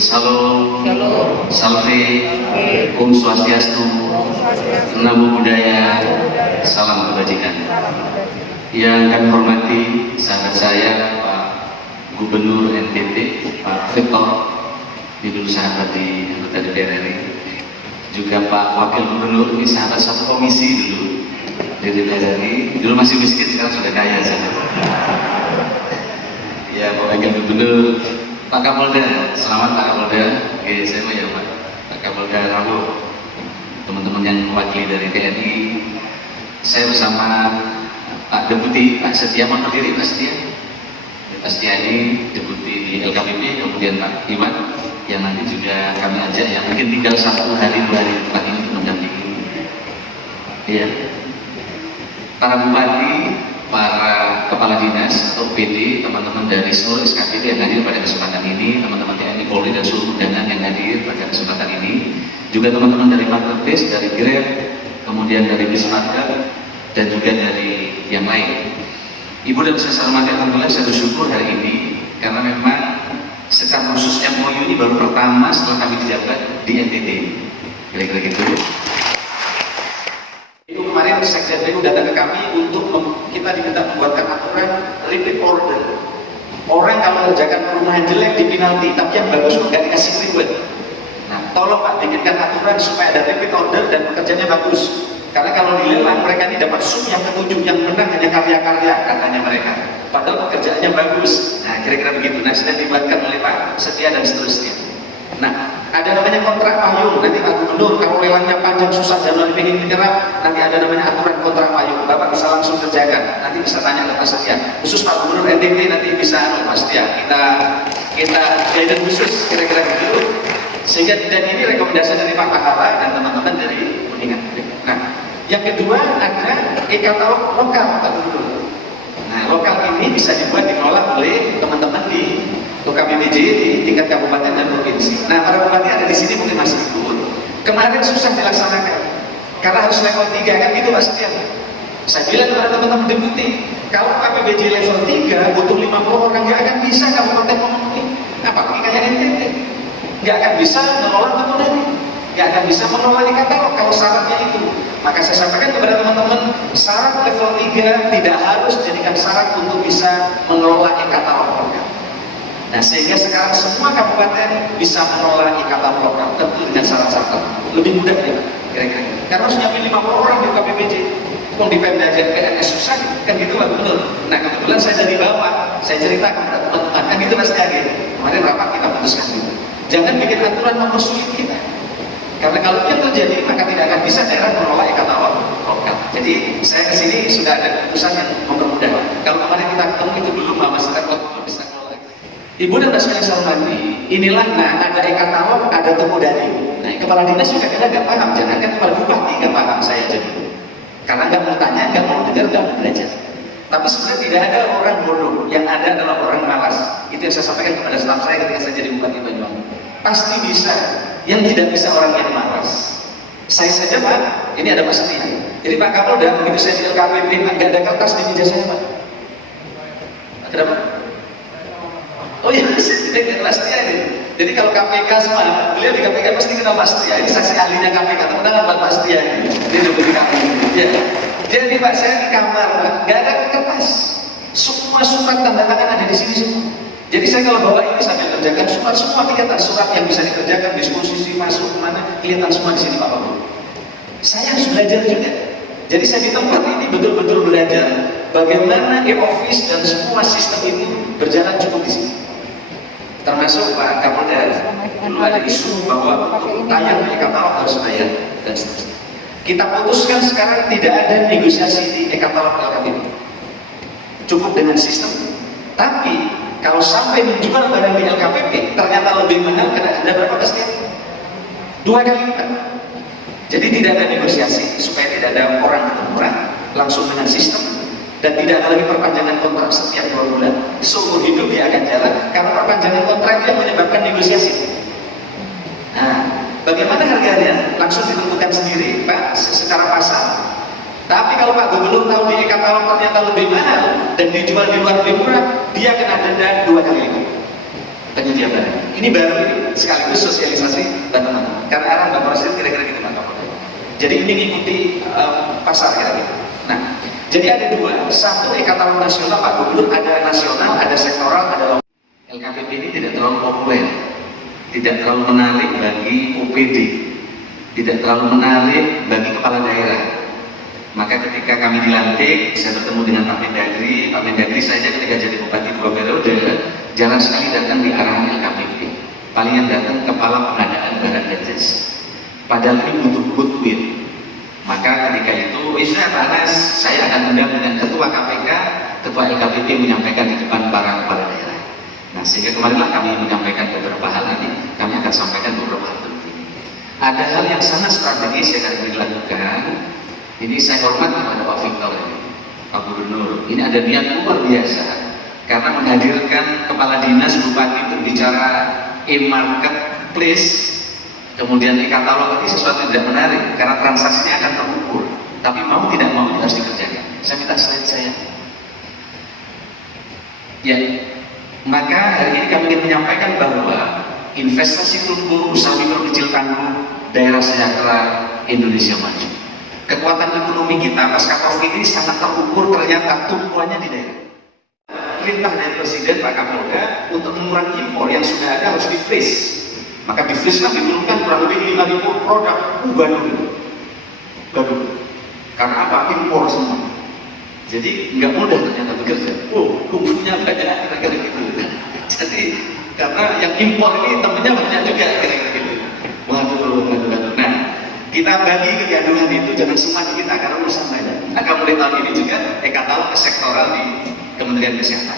Salam, salve, Om Swastiastu, Namo Buddhaya, salam kebajikan. Yang kami hormati sahabat saya Pak Gubernur NTT, Pak Victor, ini dulu sahabat di anggota DPR RI, juga Pak Wakil Gubernur, ini sahabat satu komisi dulu di DPR RI, dulu masih miskin, sekarang sudah kaya sahabat. Ya, Pak Wakil Gubernur, Pak Kapolda, selamat Pak Kapolda. Oke, saya mau ya Pak Kapolda Rabu, teman-teman yang mewakili dari TNI. Saya bersama Pak Deputi, Pak Setia, mau berdiri Pak Setia. Pak Setia ini Deputi di LKPP, kemudian Pak Iwan, yang nanti juga kami ajak, yang mungkin tinggal 1 hari 2 hari depan ini untuk mendampingi. Iya. Para bupati, para kepala dinas atau PD, teman-teman dari seluruh SKPD yang hadir pada kesempatan ini, teman-teman TNI Polri dan seluruh undangan yang hadir pada kesempatan ini, juga teman-teman dari Marketplace, dari Grab, kemudian dari Bismarck, dan juga dari yang lain. Ibu dan saya hormati, alhamdulillah saya bersyukur hari ini karena memang secara khusus MOU ini baru pertama setelah kami dijabat di NTT, kira-kira gitu. Itu kemarin Sekjen PU datang ke kami untuk kita diminta membuatkan aturan repeat order. Orang kalau mengerjakan perumahan jelek di penalti, tapi yang bagus nggak dikasih reward. Nah, tolong Pak bikinkan aturan supaya ada repeat order dan pekerjaannya bagus. Karena kalau dilelang mereka ini dapat sub yang ketujuh, yang menang hanya karya-karya katanya mereka. Padahal pekerjaannya bagus. Nah, kira-kira begitu. Nah, sudah dibuatkan oleh Pak Setia dan seterusnya. Nah, ada namanya kontrak payung. Nanti Pak Gubernur kalau lelangnya panjang susah Januari pengen menyerap, nanti ada namanya aturan kontrak payung. Bapak bisa langsung kerjakan. Nanti bisa tanya ke Pak Setia. Khusus Pak Gubernur NTT nanti bisa Pak Setia. Kita guidance khusus kira-kira begitu. Sehingga dan ini rekomendasi dari Pak Pahala dan teman-teman dari Kuningan. Nah, yang kedua ada e-katalog lokal Pak Gubernur. Nah, lokal ini bisa dibuat dikelola oleh teman-teman di KPBJ di tingkat kabupaten dan provinsi. Nah, para bupati ada di sini mungkin masih ikut. Kemarin susah dilaksanakan karena harus level 3 kan gitu Pak Setia. Saya bilang kepada teman-teman deputi, kalau KPBJ level 3 butuh 50 orang, nggak akan bisa kabupaten memenuhi. Apalagi kayak NTT, nggak akan bisa mengelola Tapanuli, nggak akan bisa mengelola e-katalog kalau syaratnya itu. Maka saya sampaikan kepada teman-teman, syarat level 3 tidak harus dijadikan syarat untuk bisa mengelola e-katalog lokal. Nah, sehingga sekarang semua kabupaten bisa mengelola e-katalog lokal, tentu dengan syarat-syarat lebih mudah ya Pak, kira-kira. Karena harus nyiapin 50 orang di KPBJ, mau di Pemda PNS susah, kan gitu Pak Gubernur. Nah, kebetulan saya dari bawah, saya cerita kepada teman-teman, kan gitu Mas Tiage. Kemarin rapat kita putuskan gitu. Jangan bikin aturan mempersulit kita. Karena kalau itu terjadi, maka tidak akan bisa daerah mengelola e-katalog lokal. Jadi saya kesini sudah ada keputusan yang mempermudah. Kalau kemarin kita ketemu itu belum Mas Rekod belum bisa mengelola. Ibu dan Bapak sekalian saya hormati, inilah ada e-katalog, ada temu daring. Nah, kepala dinas juga kadang nggak paham, jangan kan kepala bupati nggak paham saya jadi. Karena nggak mau tanya, nggak mau dengar, nggak mau belajar. Tapi sebenarnya tidak ada orang bodoh, yang ada adalah orang malas. Itu yang saya sampaikan kepada staf saya ketika saya jadi bupati Banyuwangi. Pasti bisa, yang tidak bisa orang yang malas. Saya saja Pak, ini ada Pak Setia. Jadi Pak Kapolda, begitu saya di LKPP, nggak ada kertas di meja saya Pak. Kenapa? Oh iya, saya tidak Pak Setia ini. Jadi kalau KPK semua, beliau di KPK pasti kenal Pak Setia. Ini saksi ahlinya KPK, teman-teman Pak Setia ini. Dia juga di KPK. Ya. Jadi Pak, saya di kamar Pak, nggak ada kertas. Semua surat tanda tangan ada di sini semua. Jadi saya kalau bawa ini sambil kerjakan surat, semua kelihatan surat yang bisa dikerjakan, disposisi masuk kemana, kelihatan semua di sini Pak Bapak. Saya harus belajar juga. Jadi saya di tempat ini betul-betul belajar bagaimana e-office dan semua sistem itu berjalan cukup di sini. Termasuk Pak Kapolda, dulu ada isu bahwa untuk tayang e-katalog harus bayar dan seterusnya. Kita putuskan sekarang tidak ada negosiasi di e-katalog LKPP. Cukup dengan sistem. Tapi kalau sampai menjual barang di LKPP ternyata lebih mahal, karena ada berapa pastinya? 2 kali lipat. Jadi tidak ada negosiasi, supaya tidak ada orang ketemu orang, langsung dengan sistem, dan tidak ada lagi perpanjangan kontrak setiap 2 bulan. Seumur hidup dia akan jalan, karena perpanjangan kontrak yang menyebabkan negosiasi. Nah, bagaimana harganya? Langsung ditentukan sendiri, Pak, secara pasar. Tapi kalau Pak Gubernur tahu di e-katalog ternyata lebih mahal dan dijual di luar lebih murah, dia kena denda 2 kali lipat. Penyedia barang. Ini baru ini, sekaligus sosialisasi dan teman-teman. Karena arah Bapak Presiden kira-kira gitu Pak Kapolda. Jadi ini mengikuti pasar kira-kira. Nah, jadi ada 2. Satu e-katalog nasional Pak Gubernur, ada nasional, ada sektoral, ada lokal. LKPP ini tidak terlalu populer, tidak terlalu menarik bagi OPD, tidak terlalu menarik bagi kepala daerah. Maka ketika kami dilantik, saya bertemu dengan Pak Mendagri saja ketika jadi bupati 2 periode, jarang sekali datang di arahan LKPP. Paling yang datang kepala pengadaan barang dan jasa. Padahal ini butuh goodwill. Maka ketika itu, Pak Anas, saya akan undang dengan ketua KPK, ketua LKPP menyampaikan di depan para kepala daerah. Nah, sehingga kemarinlah kami menyampaikan beberapa hal, nanti kami akan sampaikan beberapa hal penting. Ada hal yang sangat strategis yang akan dilakukan. Ini saya hormat kepada Pak Victor ini, Pak Gubernur. Ini ada niat luar biasa karena menghadirkan kepala dinas bupati berbicara e-marketplace, kemudian e-katalog ini sesuatu yang tidak menarik karena transaksinya akan terukur. Tapi mau tidak mau harus dikerjakan. Saya minta slide saya. Ya, maka hari ini kami ingin menyampaikan bahwa investasi tumbuh, usaha mikro kecil tangguh, daerah sejahtera, Indonesia maju. Kekuatan ekonomi kita pasca Covid ini sangat terukur ternyata tumpuannya di daerah. Perintah dari Presiden Pak Kapolda untuk mengurangi impor yang sudah ada harus di-freeze. Maka di-freeze kan diturunkan kurang lebih 5.000 produk gaduh. Karena apa? Impor semua. Jadi nggak mudah ternyata bekerja. Kumpulnya banyak kira-kira gitu. Jadi karena yang impor ini temennya banyak juga kira-kira gitu. Waduh. Nah, kita bagi kegaduhan itu jangan semua di kita karena urusan banyak. Nah, mulai tahun ini juga e-katalog sektoral di Kementerian Kesehatan.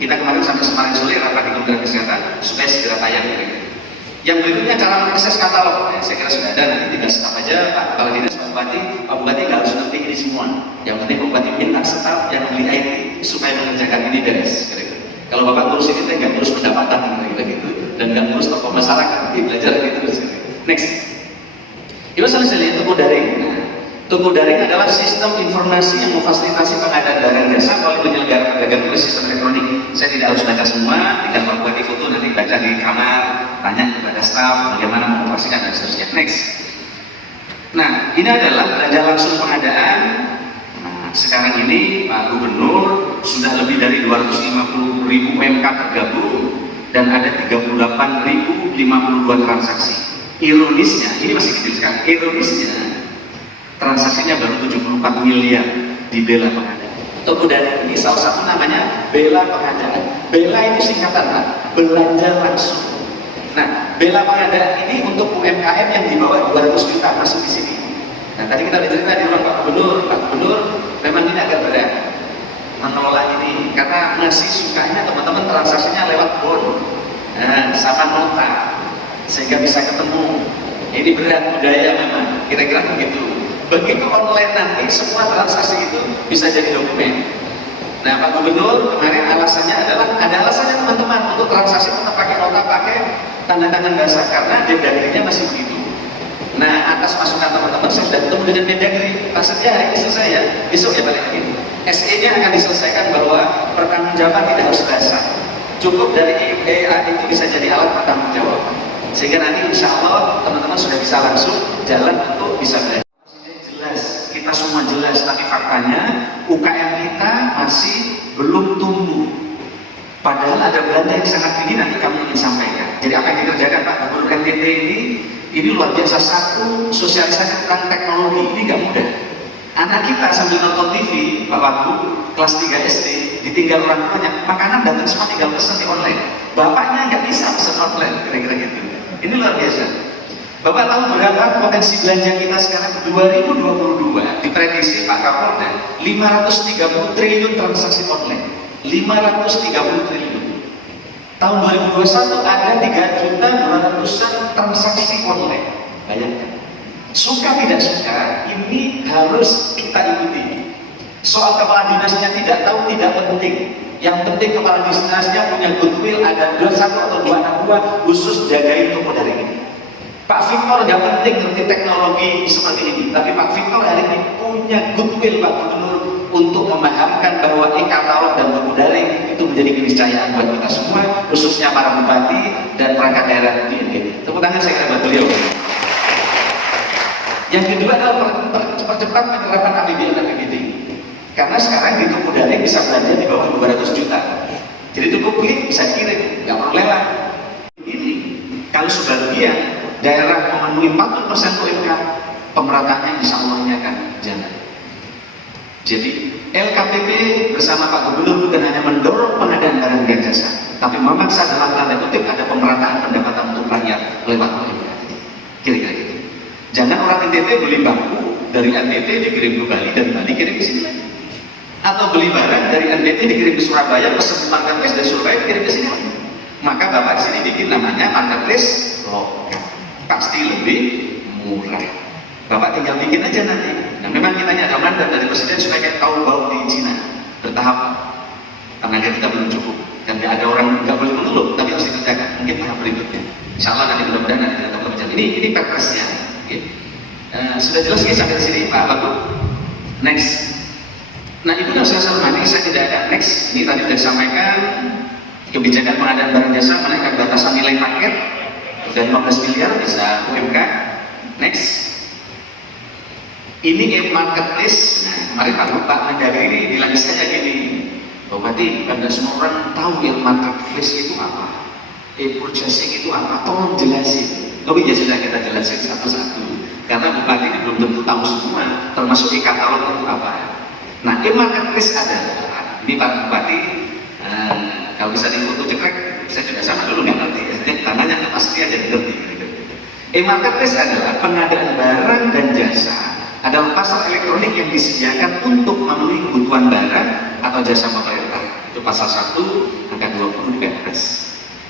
Kita kemarin sampai kemarin sore rapat di Kementerian Kesehatan supaya segera tayang. Yang berikutnya cara mengakses katalog. Saya kira sudah ada, nanti tinggal staf aja Pak Kepala Dinas, Pak Bupati nggak harus ngerti ini semua. Yang penting Pak Bupati minta staf yang ahli IT supaya mengerjakan ini beres. Kalau Bapak ngurus ini, nggak ngurus pendapatan gitu, dan nggak ngurus tokoh masyarakat, belajar gitu terus. Next. Itu saya lihat toko daring. Nah, toko daring adalah sistem informasi yang memfasilitasi pengadaan barang jasa oleh penyelenggara perdagangan melalui sistem elektronik. Saya tidak harus baca semua, tinggal membuat di foto nanti baca di kamar, tanya kepada staf bagaimana mengoperasikan dan seterusnya. Next. Nah, ini adalah belanja langsung pengadaan. Nah, sekarang ini Pak Gubernur sudah lebih dari 250.000 UMK tergabung dan ada 38.052 transaksi. Ironisnya, ini masih kecil sekali. Ironisnya, transaksinya baru 74 miliar di Bela Pengadaan. Toko daring ini salah satu namanya Bela Pengadaan. Bela itu singkatan, Pak, belanja langsung. Nah, Bela Pengadaan ini untuk UMKM yang di bawah 200 juta masuk di sini. Nah, tadi kita cerita di ruang Pak Gubernur memang ini agak berat mengelola ini karena masih sukanya teman-teman transaksinya lewat bon, sama nota. Sehingga bisa ketemu. Ini berat budaya memang, kira-kira begitu. Begitu online nanti semua transaksi itu bisa jadi dokumen. Nah, Pak Gubernur kemarin alasannya adalah ada alasannya teman-teman untuk transaksi tetap pakai nota, pakai tanda tangan basah karena Mendagrinya masih begitu. Nah, atas masukan teman-teman saya sudah ketemu dengan Mendagri. Maksudnya hari ini selesai ya, besok ya balik lagi. SE-nya akan diselesaikan bahwa pertanggungjawaban tidak harus basah. Cukup dari EA itu bisa jadi alat pertanggungjawaban. Sehingga nanti insya Allah teman-teman sudah bisa langsung jalan untuk bisa belajar. Jelas, kita semua jelas, tapi faktanya UKM kita masih belum tumbuh. Padahal ada belanja yang sangat tinggi nanti kami ingin sampaikan. Jadi apa yang dikerjakan Pak Gubernur NTT ini luar biasa. Satu, sosialisasi tentang teknologi ini nggak mudah. Anak kita sambil nonton TV, Pak Wagub, kelas 3 SD, ditinggal orang tuanya, makanan datang semua tinggal pesan di online. Bapaknya nggak bisa pesan online, kira-kira gitu. Ini luar biasa. Bapak tahu berapa potensi belanja kita sekarang? 2022 diprediksi Pak Kapolda 530 triliun transaksi online. 530 triliun. Tahun 2021 ada 3.200.000 transaksi online. Bayangkan. Suka tidak suka, ini harus kita ikuti. Soal kepala dinasnya tidak tahu, tidak penting. Yang penting kepala dinasnya punya goodwill, ada 1 atau 2 anak buah khusus jagain toko dari ini. Pak Victor nggak penting ngerti teknologi seperti ini, tapi Pak Victor hari ini punya goodwill Pak Gubernur untuk memahamkan bahwa e-katalog dan toko daring itu menjadi keniscayaan buat kita semua, khususnya para bupati dan perangkat daerah di NTT. Tepuk tangan saya kira buat beliau. Yang kedua adalah percepat penerapan APBN dan APBD. Karena sekarang di toko daring bisa belanja di bawah 200 juta. Jadi cukup klik bisa kirim, nggak perlu lelang. Ini kalau sebagian daerah memenuhi 40% UMK, pemerataannya insya Allahnya akan jalan. Jadi LKPP bersama Pak Gubernur bukan hanya mendorong pengadaan barang dan jasa, tapi memaksa dalam tanda kutip ada pemerataan pendapatan untuk rakyat lewat UMK. Kira-kira gitu. Jangan orang NTT beli bangku dari NTT dikirim ke Bali, dari Bali kirim ke sini lagi. Atau beli barang dari NTT dikirim ke Surabaya, pesen marketplace dari Surabaya dikirim ke sini lagi. Maka Bapak di sini bikin namanya marketplace lokal. Pasti lebih murah. Bapak tinggal bikin aja nanti. Nah memang kita ada mandat dari Presiden supaya kayak tahu bau di Cina bertahap. Tenaga kita belum cukup dan ada orang nggak boleh mengeluh, tapi harus dikerjakan. Mungkin tahap berikutnya. Insya Allah nanti mudah-mudahan nanti kita tahu berjalan. Ini perpresnya. Sudah jelas ya sampai sini Pak Bapak. Next. Nah Ibu dan saya hormati, saya tidak ada next. Ini tadi sudah disampaikan kebijakan pengadaan barang jasa menaikkan batasan nilai paket dari 15 miliar bisa UMK. Next. Ini e-marketplace. Nah kemarin Pak Mendagri ini bilang saja gini, Pak Bupati, karena semua orang tahu e-marketplace itu apa, e-purchasing itu apa, tolong jelasin. Oh iya sudah kita jelasin satu-satu. Karena Bupati ini belum tentu tahu semua, termasuk e-katalog itu apa. Nah, e-marketplace adalah, ini Pak Bupati, kalau bisa difoto cekrek, saya juga sama dulu nggak ngerti. Tanahnya pasti aja ngerti. E-marketplace adalah pengadaan barang dan jasa adalah pasar elektronik yang disediakan untuk memenuhi kebutuhan barang atau jasa pemerintah. Itu pasal 1 angka 20 di Perpres.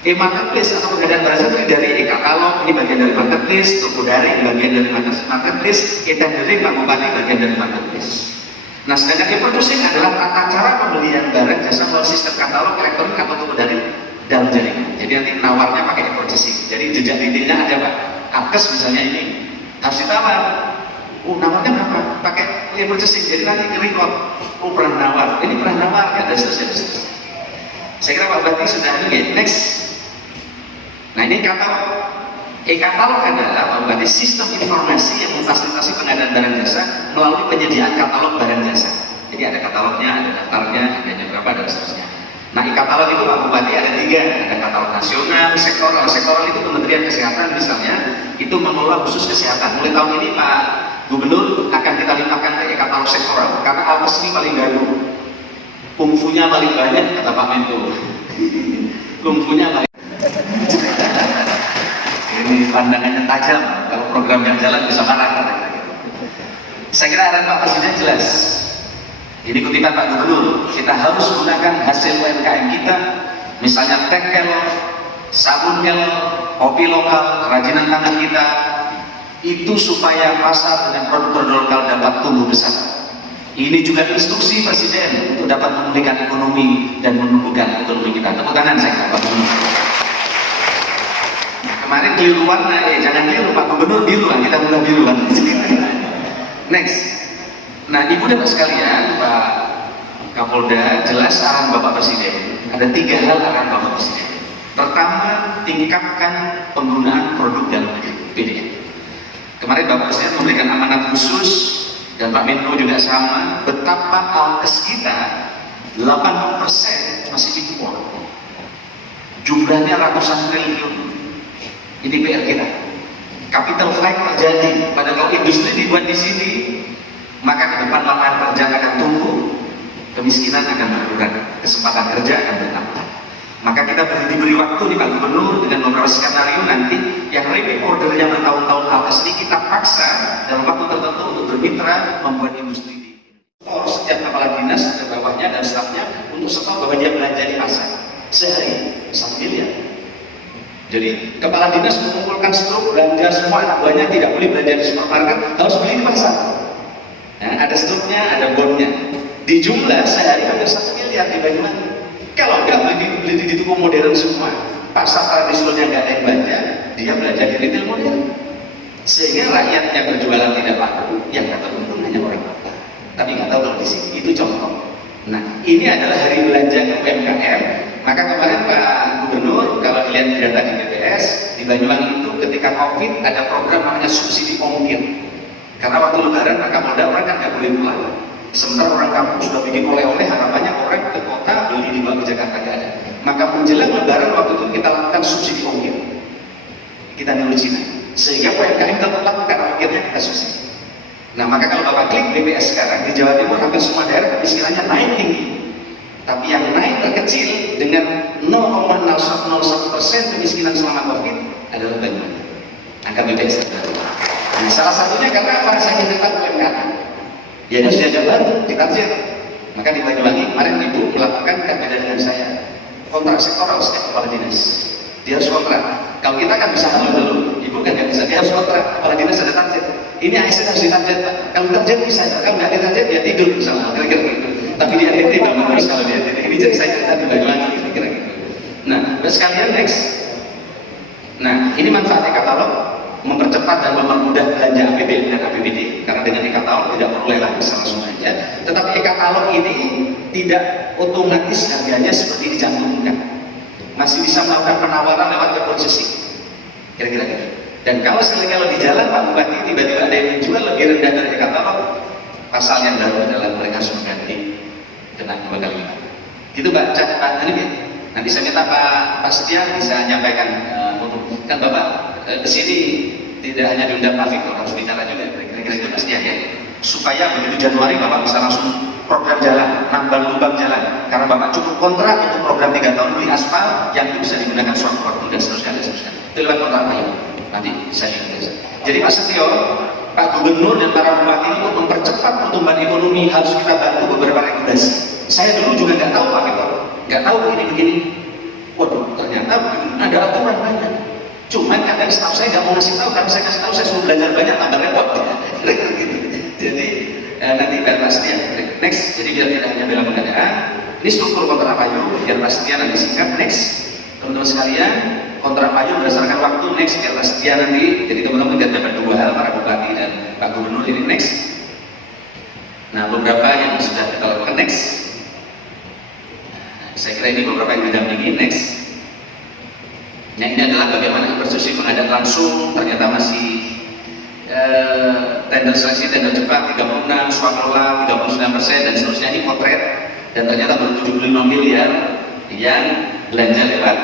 E-marketplace atau pengadaan barang jasa dari e-katalog, ini bagian dari marketplace, toko daring bagian dari marketplace, e-tendering Pak Bupati bagian dari marketplace. Nah, sedangkan e-purchasing adalah tata cara pembelian barang jasa melalui sistem katalog elektronik atau toko daring dalam jaringan. Jadi nanti nawarnya pakai e-purchasing. Jadi jejak titiknya ada Pak. Apkes misalnya ini harus ditawar. Nawarnya berapa? Pakai e-purchasing. Jadi nanti record. Pernah nawar. Ini pernah nawar. Ya, dan seterusnya. Saya kira Pak Bupati sudah ini. Next. Nah ini katalog. E-katalog adalah Pak Bupati sistem informasi yang memfasilitasi pengadaan barang jasa melalui penyediaan katalog barang jasa. Jadi ada katalognya, ada daftarnya, harganya berapa dan seterusnya. Nah e-katalog itu Pak Bupati ada 3, ada katalog nasional, sektoral. Sektoral itu Kementerian Kesehatan misalnya, itu mengelola khusus kesehatan. Mulai tahun ini Pak Gubernur akan kita limpahkan ke e-katalog sektoral karena Alkes ini paling gaduh. Kungfunya paling banyak kata Pak Menko. Kungfunya paling ini pandangannya tajam, kalau program yang jalan bisa marah. Saya kira arahan Pak Presiden jelas. Ini kutipan Pak Gubernur, kita harus gunakan hasil UMKM kita, misalnya teh kelor, sabun kelor, kopi lokal, kerajinan tangan kita, itu supaya pasar dengan produk-produk lokal dapat tumbuh besar. Ini juga instruksi Presiden untuk dapat memulihkan ekonomi dan menumbuhkan ekonomi kita. Tepuk tangan saya Pak Gubernur. Kemarin biru warna, jangan biru Pak Gubernur biruan, kita mulai biruan. Next. Nah Ibu dan sekalian, Pak Kapolda, jelas arahan Bapak Presiden. Ada 3 hal arahan Bapak Presiden. Pertama, tingkatkan penggunaan produk dalam negeri (PDN). Kemarin Bapak Presiden memberikan amanat khusus dan Pak Menko juga sama. Betapa Alkes kita 80% masih impor. Jumlahnya ratusan triliun. Ini PR kita. Capital flight terjadi. Padahal kalau industri dibuat di sini, maka ke depan lapangan kerja akan tumbuh, kemiskinan akan berkurang, kesempatan kerja akan bertambah. Maka kita diberi waktu nih Pak Gubernur dengan beberapa skenario nanti yang repeat ordernya bertahun-tahun Alkes ini kita paksa dalam waktu tertentu untuk bermitra membuat industri di setiap kepala dinas dan bawahnya dan stafnya untuk setor bahwa dia belanja di pasar sehari 1 miliar. Jadi kepala dinas mengumpulkan struk, belanja semua anak buahnya tidak boleh belanja di supermarket, harus beli di pasar. Nah, ada struknya, ada bondnya. Di jumlah sehari hampir 1 miliar di Banyuwangi. Kalau enggak beli di toko modern semua, pasar tradisionalnya nggak ada yang belanja, dia belanja di retail modern. Sehingga rakyat yang berjualan tidak laku, yang dapat untung hanya orang kota. Tapi nggak tahu kalau di sini, itu contoh. Nah, ini adalah hari belanja UMKM. Maka kemarin Pak Gubernur, kalau dilihat data di BPS, di Banyuwangi itu ketika COVID ada program namanya subsidi ongkir. Karena waktu Lebaran, maka modal orang kan nggak boleh pulang. Sementara orang kampung sudah bikin oleh-oleh, harapannya orang ke kota beli di bawah Jakarta nggak ada. Maka menjelang Lebaran waktu itu kita lakukan subsidi ongkir. Kita niru Cina. Sehingga UMKM tetap lakukan ongkirnya kita subsidi. Nah, maka kalau Bapak klik BPS sekarang di Jawa Timur hampir semua daerah kemiskilannya naik tinggi. Tapi yang naik terkecil dengan 0,01% kemiskinan selama COVID adalah Banyuwangi. Angka BPS terbaru. Nah, salah satunya karena apa? Saya cerita UMKM. Ya, ini sudah jalan ditarget. Maka di Banyuwangi kemarin Ibu melakukan berbeda dengan saya. Kontrak sektoral setiap kepala dinas. Dia harus kontrak. Kalau kita kan bisa dulu, Ibu kan nggak bisa. Dia harus kontrak. Kepala dinas ada target. Ini ASN harus ditarget, Pak. Kalau target bisa, kalau nggak ditarget ya tidur misalnya, kira-kira gitu. Tapi dia tidak harus kalau dia ini jadi saya cerita di Banyuwangi kira-kira gitu. Nah, terus sekalian next. Nah, ini manfaat e-katalog mempercepat dan mempermudah belanja APBN dan APBD karena dengan e-katalog tidak perlu lelang, bisa langsung aja. Tetapi e-katalog ini tidak otomatis harganya seperti dicantumkan, masih bisa melakukan penawaran lewat web processing, kira-kira gitu. Dan kalau di jalan Pak Bupati tiba-tiba ada yang menjual lebih rendah dari e-katalog, pasal yang baru adalah mereka harus mengganti kena 2 kali lipat. Gitu Pak, Pak ini nanti saya minta Pak Setia bisa menyampaikan kan Bapak kesini tidak hanya diundang Pak Victor, harus bicara juga kira-kira itu Pak Setia ya, supaya begitu Januari Bapak bisa langsung program jalan, nambah lubang jalan, karena Bapak cukup kontrak untuk program 3 tahun beli aspal yang itu bisa digunakan suatu waktu dan seterusnya. Itu lewat kontrak Pak. Nanti saya ingat. Jadi Pak Setio, Pak Gubernur dan para bupati ini untuk mempercepat pertumbuhan ekonomi harus kita bantu beberapa regulasi. Saya dulu juga nggak tahu Pak Victor, nggak tahu begini. Waduh, ternyata ada aturan banyak. Cuman kadang staff saya nggak mau ngasih tahu, karena saya kasih tahu saya suruh belajar banyak tambah repot. Gitu. Jadi nanti biar Pak Setia next. Jadi biar tidak hanya bela pengadaan, ini struktur kontrak payung biar Pak Setia nanti singkat next. Teman-teman sekalian, kontrak payung berdasarkan waktu next biar Pak Setia nanti. Jadi teman-teman tidak dapat 2 hal, para bupati dan Pak Gubernur ini next. Nah, beberapa yang sudah kita lakukan next. Saya kira ini beberapa yang didampingi next. Nah, ini adalah bagaimana persuasi pengadaan langsung ternyata masih tender seleksi, tender cepat 36, swaklola 39% dan seterusnya. Ini potret dan ternyata baru 75 miliar yang belanja lewat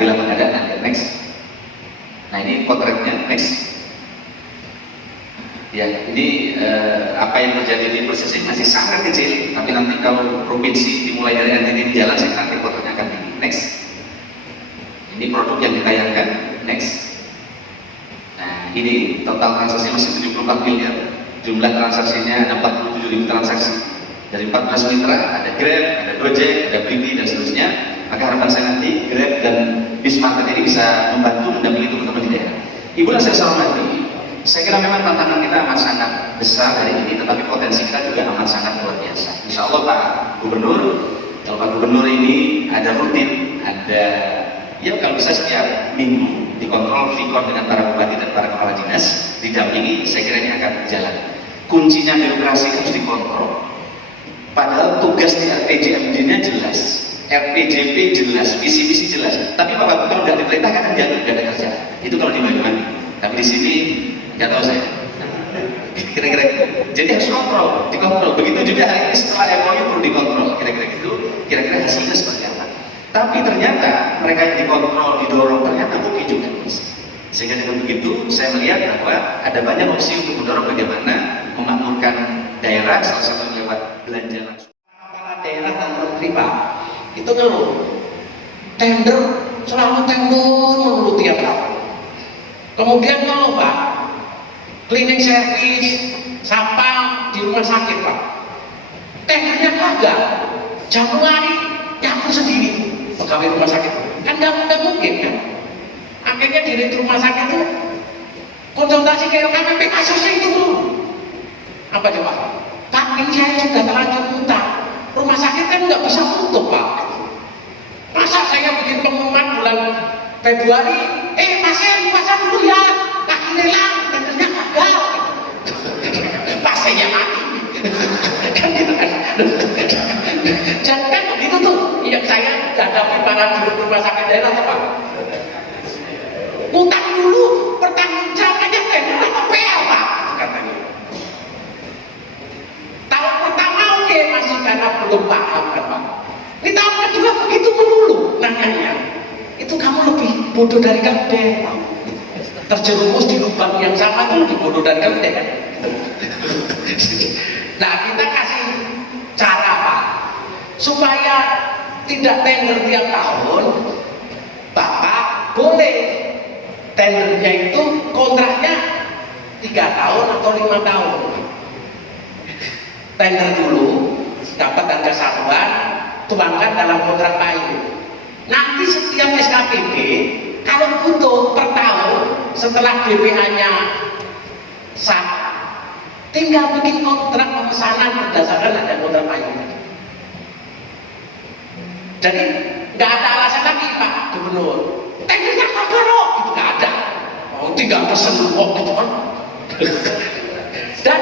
bila pengadaan. Next. Nah, ini potretnya next. Ya, ini apa yang terjadi di prosesing masih sangat kecil, tapi nanti kalau provinsi dimulai dari NTT jalan, saya nanti potretnya akan tinggi. Next. Ini produk yang ditayangkan. Next. Nah, ini total transaksi masih 74 miliar. Jumlah transaksinya ada 47.000 transaksi. Dari 14 mitra, ada Grab, ada Gojek, ada Blibli dan seterusnya. Maka harapan saya nanti Grab dan Bismarck ini bisa membantu mendampingi teman-teman di daerah. Ibu dan saya hormati, saya kira memang tantangan kita amat sangat besar hari ini, tetapi potensi kita juga amat sangat luar biasa. Insya Allah Pak Gubernur, kalau Pak Gubernur ini ada rutin, ada ya kalau bisa setiap minggu dikontrol Vicon dengan para bupati dan para kepala dinas, didampingi, saya kira ini akan jalan. Kuncinya birokrasi harus dikontrol. Padahal tugas di RPJMD-nya jelas, RPJP jelas, visi-visi jelas. Tapi Bapak kalau nggak diperintahkan kan nggak ada kerja. Itu kalau di Banyuwangi. Tapi di sini nggak tahu saya. Kira-kira gitu. Jadi harus dikontrol. Begitu juga hari ini setelah MOU perlu dikontrol. Kira-kira gitu. Kira-kira hasilnya seperti apa? Tapi ternyata mereka yang dikontrol, didorong ternyata mungkin juga bisa. Sehingga dengan begitu saya melihat bahwa ada banyak opsi untuk mendorong bagaimana memakmurkan daerah, salah satu lewat belanja langsung. Kepala daerah dan menteri Pak, itu ngeluh tender, selalu tender melulu tiap tahun. Kemudian ngeluh Pak, cleaning service, sampah di rumah sakit Pak, tendernya kagak. Januari nyapu sendiri pegawai rumah sakit. kan nggak mungkin kan. Akhirnya di rumah sakit itu konsultasi ke KPP kasusnya itu apa coba? Pak, ini saya sudah terlanjur utang, rumah sakit kan nggak bisa tutup Pak. Masa saya bikin pengumuman bulan Februari, pasien puasa dulu ya, lagi lelang, tendernya gagal, pasiennya mati. Kan gitu kan. Dan kan begitu tuh, yang saya hadapi para di rumah sakit daerah tuh Pak. Utang dulu, pertanggung jawabannya tender apa PL Pak? Katanya. Tahun pertama oke, masih karena belum paham kan Pak. Ini tahun kedua begitu melulu nanyanya. Itu kamu lebih bodoh dari keledai. Terjerumus di lubang yang sama itu lebih bodoh dari keledai kan? Nah kita kasih cara Pak supaya tidak tender tiap tahun. Bapak boleh tendernya itu kontraknya 3 tahun atau 5 tahun. Tender dulu, dapat harga satuan, tuangkan dalam kontrak payung. Nanti setiap SKPD kalau butuh per tahun setelah DPA-nya sah, tinggal bikin kontrak pemesanan berdasarkan ada kontrak payung. Jadi nggak ada alasan lagi Pak Gubernur, tendernya gagal loh, itu nggak ada. Oh tinggal pesen kok gitu kan. Dan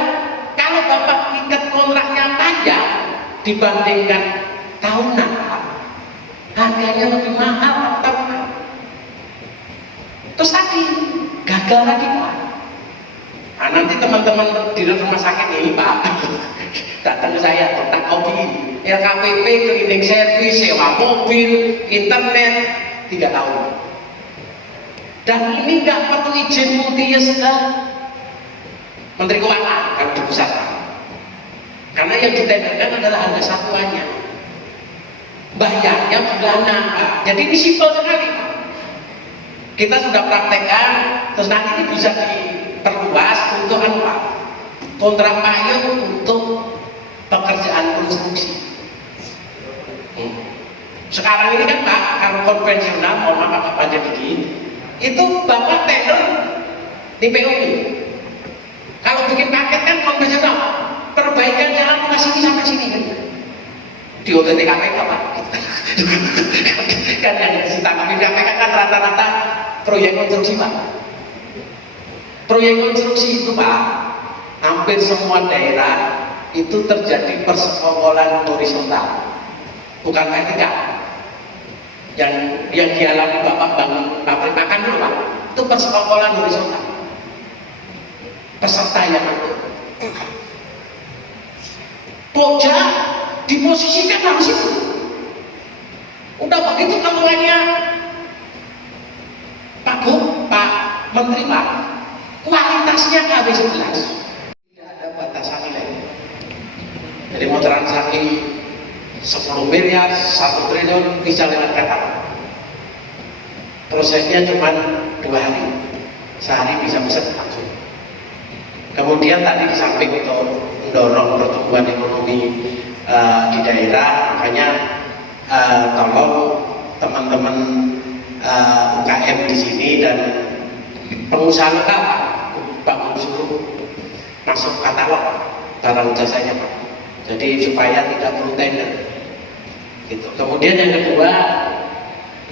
kalau Bapak ikat kontraknya panjang dibandingkan tahunan, harganya lebih mahal tahunan. Terus tadi gagal lagi Pak. Nah, nanti teman-teman di rumah sakit ini Pak datang ke saya, tak kopi, LKPP, cleaning service, sewa mobil, internet 3 tahun. Dan ini nggak perlu izin multi-use ke Menteri Keuangan kan di pusat. Karena yang ditenderkan adalah harga satuannya. Bayarnya bulanan Pak. Jadi ini simpel sekali Pak. Kita sudah praktekkan, terus nanti ini bisa diperluas untuk apa? Kontrak payung untuk pekerjaan konstruksi. Sekarang ini kan Pak, kalau konvensional, mohon maaf Pak Jadi, itu Bapak tender di PUI. Kalau bikin paket kan konvensional, perbaikan jalan ke sini sampai sini kan. Di OTT KPK Pak. Kan yang ditanggapi KPK kan rata-rata proyek konstruksi Pak. Proyek konstruksi itu Pak, hampir semua daerah itu terjadi persekongkolan horizontal, bukan vertikal. Yang dialami Bapak bangun pabrik makan dulu Pak, itu persekongkolan horizontal. Peserta yang masuk. Pojok diposisikan harus itu. Udah begitu keluarnya Pak Menteri Pak, kualitasnya KW11. Tidak ada batasan nilai. Jadi mau transaksi 10 miliar, 1 triliun bisa lewat kata. Prosesnya cuma 2 hari, sehari bisa pesan langsung. Kemudian tadi di samping untuk mendorong pertumbuhan ekonomi di daerah, makanya tolong teman-teman UKM di sini dan pengusaha lokal Pak suruh masuk katalog barang jasanya Pak. Jadi supaya tidak perlu tender. Gitu. Kemudian yang kedua,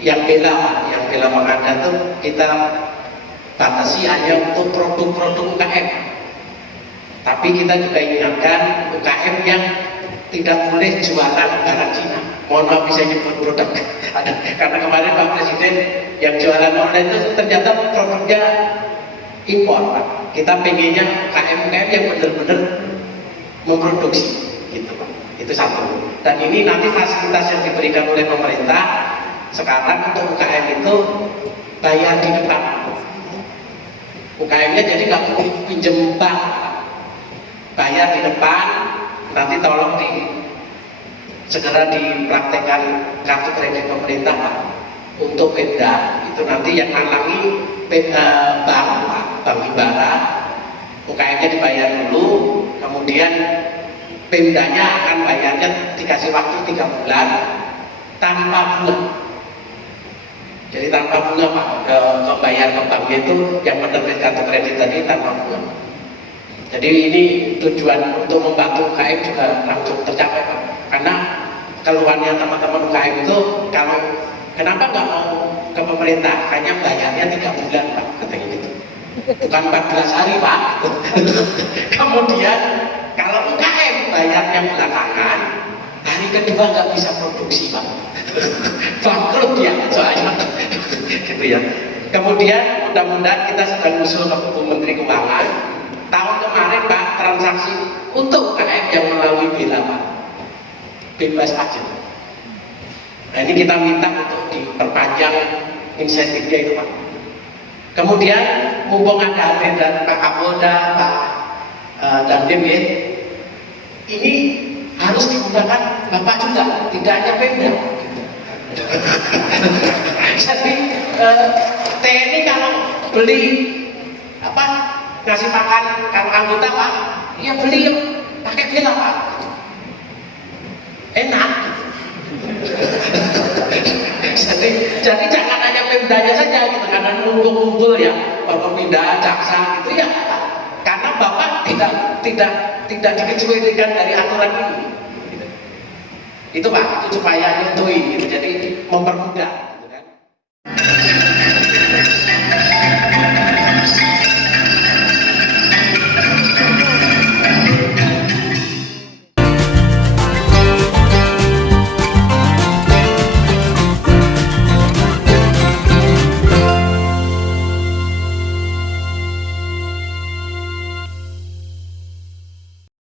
yang bela Makanda itu kita batasi hanya untuk produk-produk UKM. Tapi kita juga ingatkan UKM yang tidak boleh jualan barang Cina. Mohon maaf bisa nyebut produk. Karena kemarin Pak Presiden yang jualan online itu ternyata produknya impor Pak. Kita pengennya UKM-UKM yang benar-benar memproduksi. Gitu Pak. Itu satu. Dan ini nanti fasilitas yang diberikan oleh pemerintah sekarang untuk UKM itu bayar di depan. UKM-nya jadi nggak perlu pinjem bank, bayar di depan. Nanti tolong segera dipraktekkan kartu kredit pemerintah Pak untuk Pemda. Itu nanti yang halangi bank himbara, UKM-nya dibayar dulu, kemudian Pemdanya akan bayarnya dikasih waktu 3 bulan tanpa bunga. Jadi tanpa bunga Pak, ke bayar ke bank itu yang menerbit kartu kredit tadi tanpa bunga. Jadi ini tujuan untuk membantu UKM juga langsung tercapai Pak. Karena keluhannya teman-teman UKM itu kalau kenapa nggak mau ke pemerintah, hanya bayarnya 3 bulan Pak, katanya gitu. Bukan 14 hari Pak. Kemudian kalau UKM bayarnya belakangan, hari kedua nggak bisa produksi Pak. Bangkrut ya soalnya. Gitu ya. Kemudian mudah-mudahan kita sedang usul ke Bu Menteri Keuangan. Tahun kemarin Pak, transaksi untuk UKM yang melalui BELA Pak, bebas pajak. Nah ini kita minta untuk diperpanjang insentifnya itu Pak. Kemudian mumpung ada hadir dan Pak Kapolda, Pak Dandim ya, ini harus digunakan Bapak juga, tidak hanya Pemda. Jadi TNI kalau beli apa ngasih makan kalau anggota Pak, ya beli pakai BELA Pak, enak. jadi jangan hanya Pemdanya saja gitu, karena ngumpul ya Forkopimda, Jaksa gitu ya, karena Bapak tidak dikecualikan dari aturan ini. Itu Pak, itu supaya nyentui gitu, jadi mempermudah.